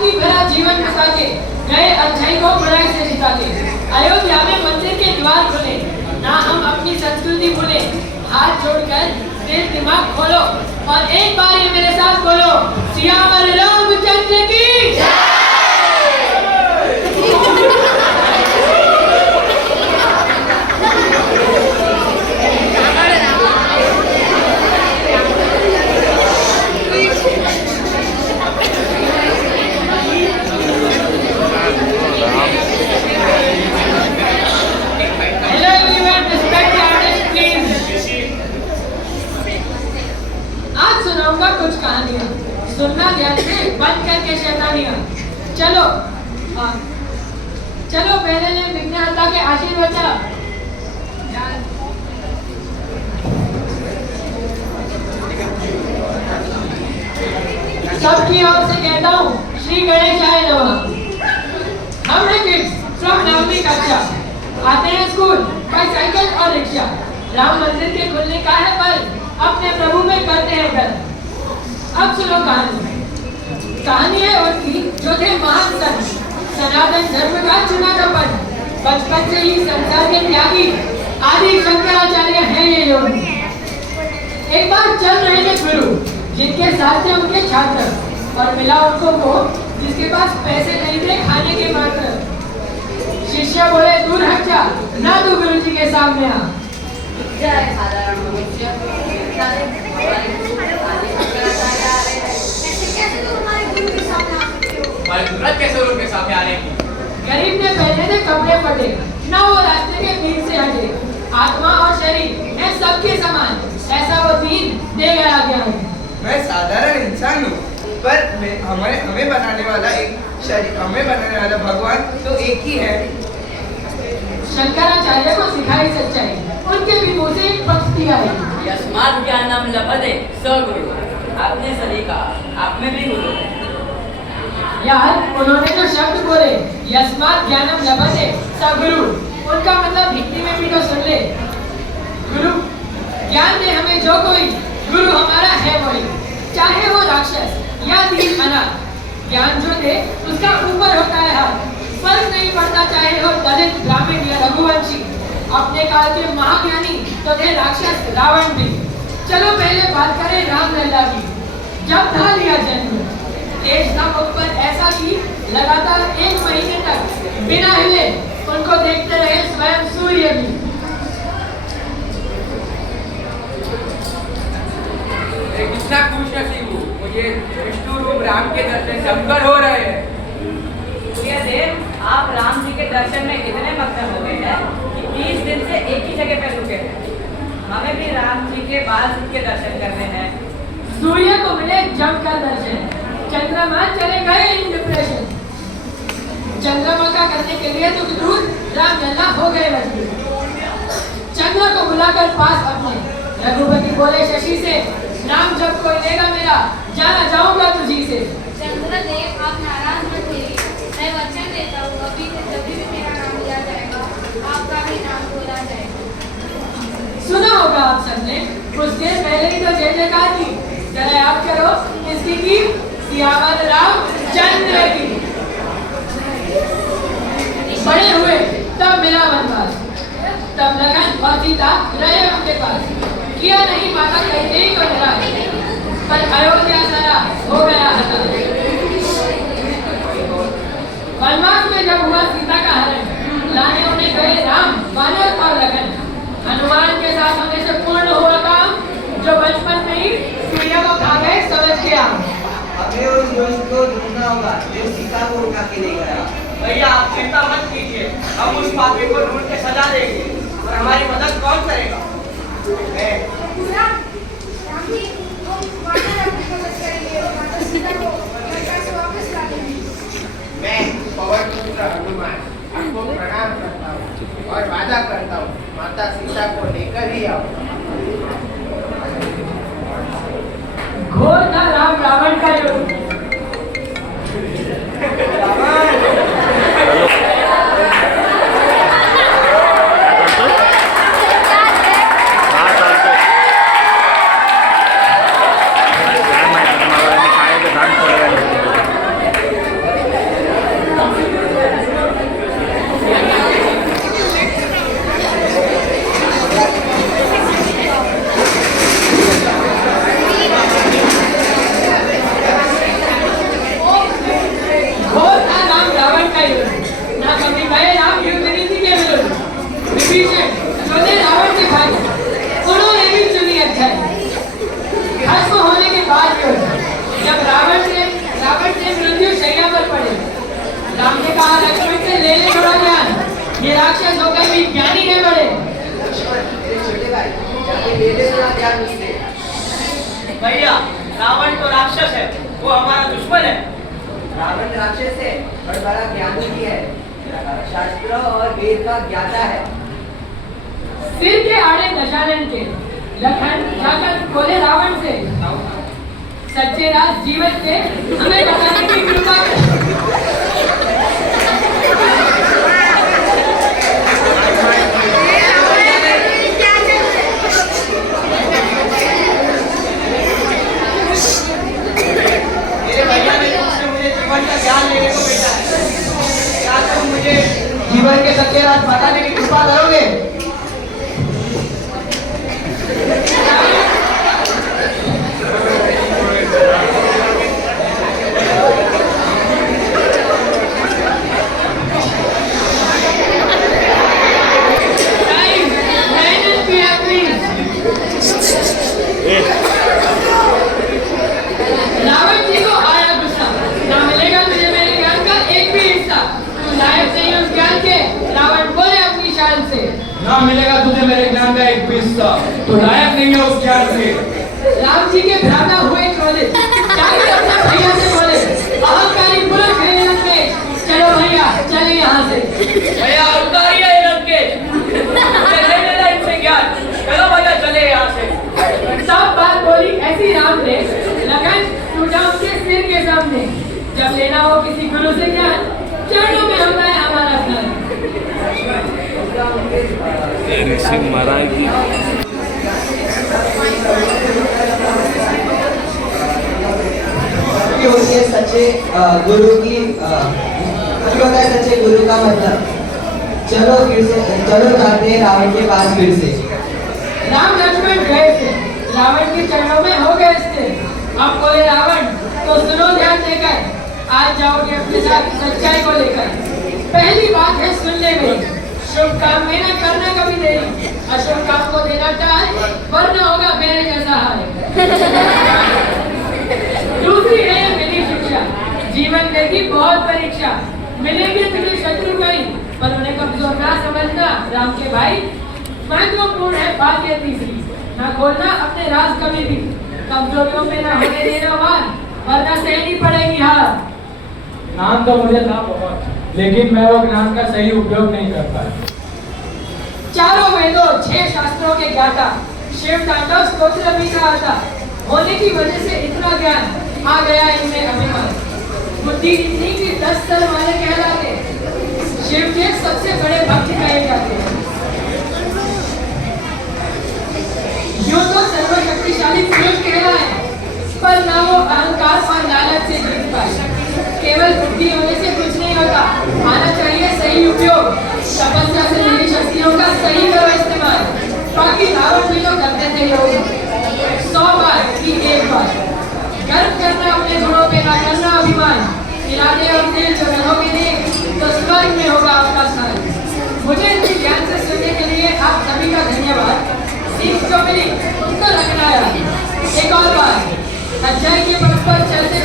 सादगी भरा जीवन बिता के गए अच्छाई को बुराई से जिता के। अयोध्या में मंदिर के द्वार खुले, ना हम अपनी संस्कृति भूले। हाथ जोड़कर दिल दिमाग खोलो और एक बार ये मेरे साथ बोलो, सियावर रामचंद्र की जय। कुछ कहानियां सुनना ध्यान से, बंद करके शैतानियां। चलो चलो पहले ने विघ्नहर्ता के आशीर्वचन। सबकी ओर से कहता हूँ श्री गणेशाय नमः। हम हैं किड्स फ्रॉम नवमी कक्षा, आते हैं स्कूल बाय साइकिल और रिक्शा। राम मंदिर के खुलने का है पल, अपने प्रभु में करते हैं डर। अब सुनो कहानी है उनकी जो थे महान संत, सनातन धर्म का चुना था पद। बचपन से ही संसार के त्यागी आदि शंकराचार्य हैं ये योगी। एक बार चल रहे थे गुरु, जिनके साथ थे उनके छात्र, और मिला उनको वो जिसके पास पैसे नहीं थे खाने के मात्र। शिष्य बोले दूर हट जा, ना तू गुरु जी के सामने आ। कैसे उनके सामने आ रहे हैं? गरीब ने पहने थे कपड़े फटे, ना वो रास्ते के बीच से हटे। आत्मा और शरीर है सबके समान, ऐसा वो दीन दे गया ज्ञान। मैं साधारण इंसान हूँ, पर हमें बनाने वाला हमें बनाने वाला भगवान तो एक ही है। शंकराचार्य को सिखाई सच्चाई, उनके भी मुंह से एक पंक्ति आई, यस्मात् ज्ञानं लभते स गुरु। आपने सही कहा, आप में भी गुरु है। यार उन्होंने जो शब्द बोले यस्मात् ज्ञानं लभते स गुरु, उनका मतलब हिंदी में भी तो सुन ले। गुरु ज्ञान दे हमें जो कोई, गुरु हमारा है वही, चाहे वो राक्षस या दीन अनाथ। ज्ञान जो दे उसका ऊपर होता है हाथ, फर्क नहीं पड़ता चाहे हो दलित ग्रामीण या रघुवंशी। अपने काल के महाज्ञानी तो थे राक्षस रावण भी। चलो पहले बात करें राम लल्ला की। जब था लिया जन्म, तेज था मुख पर ऐसा कि लगातार 1 महीने तक बिना हिले उनको देखते रहे स्वयं सूर्य भी। कितना खुश नसीब हूँ, मुझे विष्णु रूप राम के दर्शन जमकर हो रहे हैं। देव, आप राम जी के दर्शन में इतने मग्न हो गए हैं कि 30 दिन से एक ही जगह पर रुके हैं। हमें भी राम जी के बाद के दर्शन करने हैं। सूर्य को मिले जमकर दर्शन, चंद्रमा चले गए इन डिप्रेशन। चंद्रमा का करने के लिए तो दूर राम लल्ला हो गए मजबूर। चंद्र को बुलाकर पास अपने, रघुपति बोले शशि से, नाम जब कोई लेगा मेरा, जाना जाऊंगा तुझी से। चंद्रदेव आप नाराज मत होइए, मैं वचन देता हूँ अभी जब भी मेरा नाम लिया जाएगा, आपका भी नाम बोला जाएगा। सुना होगा आप सबने, कुछ देर पहले ही तो जय जयकार की। जरा याद करो किसकी की? सियावर रामचंद्र की। बड़े हुए तब मिला वनवास, तब लखन और सीता रहे उनके पास। किया नहीं माता कैकेयी को निराश, पर अयोध्या सारा हो गया हताश। वनवास में जब हुआ सीता का हरण, लाने उन्हें गए राम वानर और लखन। हनुमान के साथ होने से पूर्ण हुआ काम, जो बचपन में ही सूर्य को खा गए समझ के आप। हमें उस दोस्त को ढूंढना होगा जो सीता को उठा के ले गया। भैया आप चिंता मत कीजिए, हम उस पापी को ढूंढ के सजा देंगे। और हमारी मदद कौन करेगा? मैं पवन पुत्र हनुमान आपको प्रणाम करता हूँ और वादा करता हूँ माता सीता को लेकर ही आओ। घोर था राम रावण का युद्ध। भाई ज्ञानी है बड़े। मेरे छोटे भाई, जाके ले ले थोड़ा ज्ञान उससे। भैया रावण तो राक्षस है, वो हमारा दुश्मन है। रावण राक्षस है और बड़ा ज्ञानी भी है, शास्त्र और वेद का ज्ञाता है। सिर के आड़े दशानन के लखन जाकर बोले रावण से, सच्चे राज जीवन के हमें बताने की कृपा मेरे भैया ने तुमसे मुझे जीवन का ज्ञान लेने को भेजा है। क्या तुम मुझे जीवन के सच्चे राज बताने की कृपा करोगे? रावण जी को आया गुस्सा, ना मिलेगा तुझे मेरे ज्ञान का एक भी हिस्सा। तू लायक नहीं उस ज्ञान के, रावण बोले अपनी शान से। ना मिलेगा तुझे मेरे ज्ञान का एक भी हिस्सा, तो लायक नहीं है उस ज्ञान के। राम जी के भ्राता हुए क्रोधित, जाकर अपने भैया से बोले, अहंकारी पुरुष है ये लंकेश, चलो भैया चले यहाँ से। भैया अहंकारी है ये लंकेश, मुझे ले लेना इनसे ज्ञान। चलो भैया चले यहाँ से। सब बात बोली ऐसी राम ने, लखन टूटा उसके सिर के सामने। जब लेना हो किसी गुरु से ज्ञान, चरणों में होता है हमारा स्नान। सिंह महाराज जी होती है सच्चे गुरु की होता है सच्चे गुरु का मतलब। चलो फिर से, चलो जाते हैं रावण के पास फिर से। राम लक्ष्मण गए थे, रावण के चरणों में हो गए स्थिर। अब बोले रावण, तो सुनो ध्यान देकर, आज जाओगे अपने साथ सच्चाई को लेकर। पहली बात है सुनने में, शुभ काम में न करना कभी देरी, अशुभ काम को देना टाल, वरना होगा मेरे जैसा हाल। दूसरी है मिली शिक्षा, जीवन देगी बहुत परीक्षा। मिलेंगे तुझे शत्रु कई, पर उन्हें कमजोर ना समझना राम के भाई। महत्वपूर्ण है बात ये तीसरी, ना खोलना अपने राज कभी भी, कमजोरियों में ना होने देना वार, वरना सहनी पड़ेगी हार। ज्ञान तो मुझे था बहुत, लेकिन मैं वो ज्ञान का सही उपयोग नहीं कर पाया। चारों वेदों 6 शास्त्रों के ज्ञाता, शिव तांडव स्तोत्र भी का आता, होने की वजह से इतना ज्ञान आ गया इनमें अभिमान। बुद्धि इतनी कि 10 सर वाले कहलाते, शिव के सबसे बड़े भक्त कहे जाते। यूं तो सर्वशक्तिशाली पुरुष कहलाए, पर ना वो अहंकार और लालच से जीत पाए। केवल बुद्धि होने से कुछ नहीं होता, आना चाहिए सही उपयोग। तपस्या से मिली शक्तियों का सही करो इस्तेमाल, बाकी रावण भी तो करते थे लोग 100 बार की एक बार। गर्व करना अपने गुणों पे, ना करना अभिमान। इरादे और दिल जो रहोगे नहीं, तो स्वर्ग में होगा आपका स्थान। मुझे इतनी ध्यान से सुनने के लिए आप सभी का धन्यवाद। सीख जो मिली उनको रखना याद। एक और बात, अध्याय के पथ पर चलते